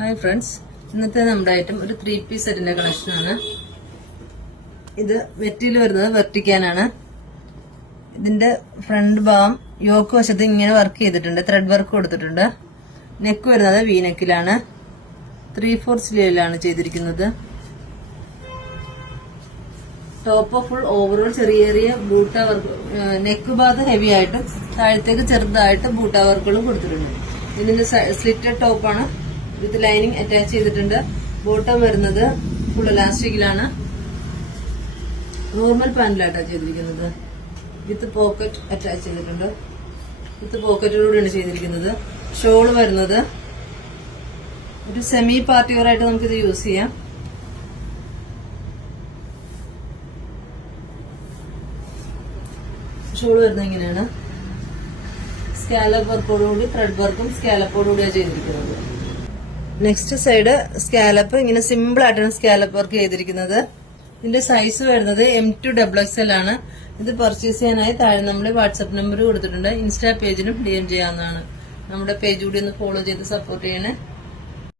Hi friends, ഇന്നത്തെ നമ്മുടെ item ഒരു 3-piece സെറ്റിന്റെ കളക്ഷൻ ആണ്. ഇത് മെറ്റീരിയൽ വരുന്നത് വെർട്ടിക്കാനാണ്. ഇതിന്റെ ഫ്രണ്ട് ഭാഗം യോക്ക് വശത്ത് ഇങ്ങനെ വർക്ക് ചെയ്തിട്ടുണ്ട്, ത്രെഡ് വർക്ക് കൊടുത്തിട്ടുണ്ട്. നെക്ക് വരുന്നത് വി നെക്കിലാണ്, 3/4 സ്ലീവിലാണ് ചെയ്തിരിക്കുന്നത്. ടോപ്പ് ഫുൾ ഓവറോൾ ചെറിയ ചെറിയ ബൂട്ട വർക്ക്, നെക്ക് ഭാഗത്ത് ഹെവി ആയിട്ടും താഴത്തേക്ക് ചെറുതായിട്ട് ബൂട്ട വർക്കുകളും കൊടുത്തിട്ടുണ്ട്. ഇതിന്റെ സ്ലിറ്റഡ് ടോപ്പാണ്. വിത്ത് ലൈനിങ് അറ്റാച്ച് ചെയ്തിട്ടുണ്ട്. ബോട്ടം വരുന്നത് ഫുൾ ഇലാസ്റ്റിക്കിലാണ്. നോർമൽ പാന്റിലായിട്ടാണ് ചെയ്തിരിക്കുന്നത്. വിത്ത് പോക്കറ്റ് അറ്റാച്ച് ചെയ്തിട്ടുണ്ട്. വിത്ത് പോക്കറ്റോടുകൂടിയാണ് ചെയ്തിരിക്കുന്നത്. ഷോള് വരുന്നത് ഒരു സെമി പാർട്ടി വെയർ ആയിട്ട് നമുക്കിത് യൂസ് ചെയ്യാം. ഷോള് വരുന്നത് ഇങ്ങനെയാണ്. സ്കാലപ്പ് വർക്കോടുകൂടി ത്രെഡ് വർക്കും സ്കാലപ്പോടുകൂടിയാണ് ചെയ്തിരിക്കുന്നത്. നെക്സ്റ്റ് സൈഡ് സ്കാലപ്പ് ഇങ്ങനെ സിമ്പിൾ ആയിട്ടാണ് സ്കാലപ്പ് വർക്ക് ചെയ്തിരിക്കുന്നത്. ഇതിന്റെ സൈസ് വരുന്നത് M2XXL ആണ്. ഇത് പർച്ചേസ് ചെയ്യാനായി താഴെ നമ്മുടെ വാട്സ്ആപ്പ് നമ്പർ കൊടുത്തിട്ടുണ്ട്. ഇൻസ്റ്റാ പേജിലും DM ചെയ്യാവുന്നതാണ്. നമ്മുടെ പേജ് കൂടി ഒന്ന് ഫോളോ ചെയ്ത് സപ്പോർട്ട് ചെയ്യണേ.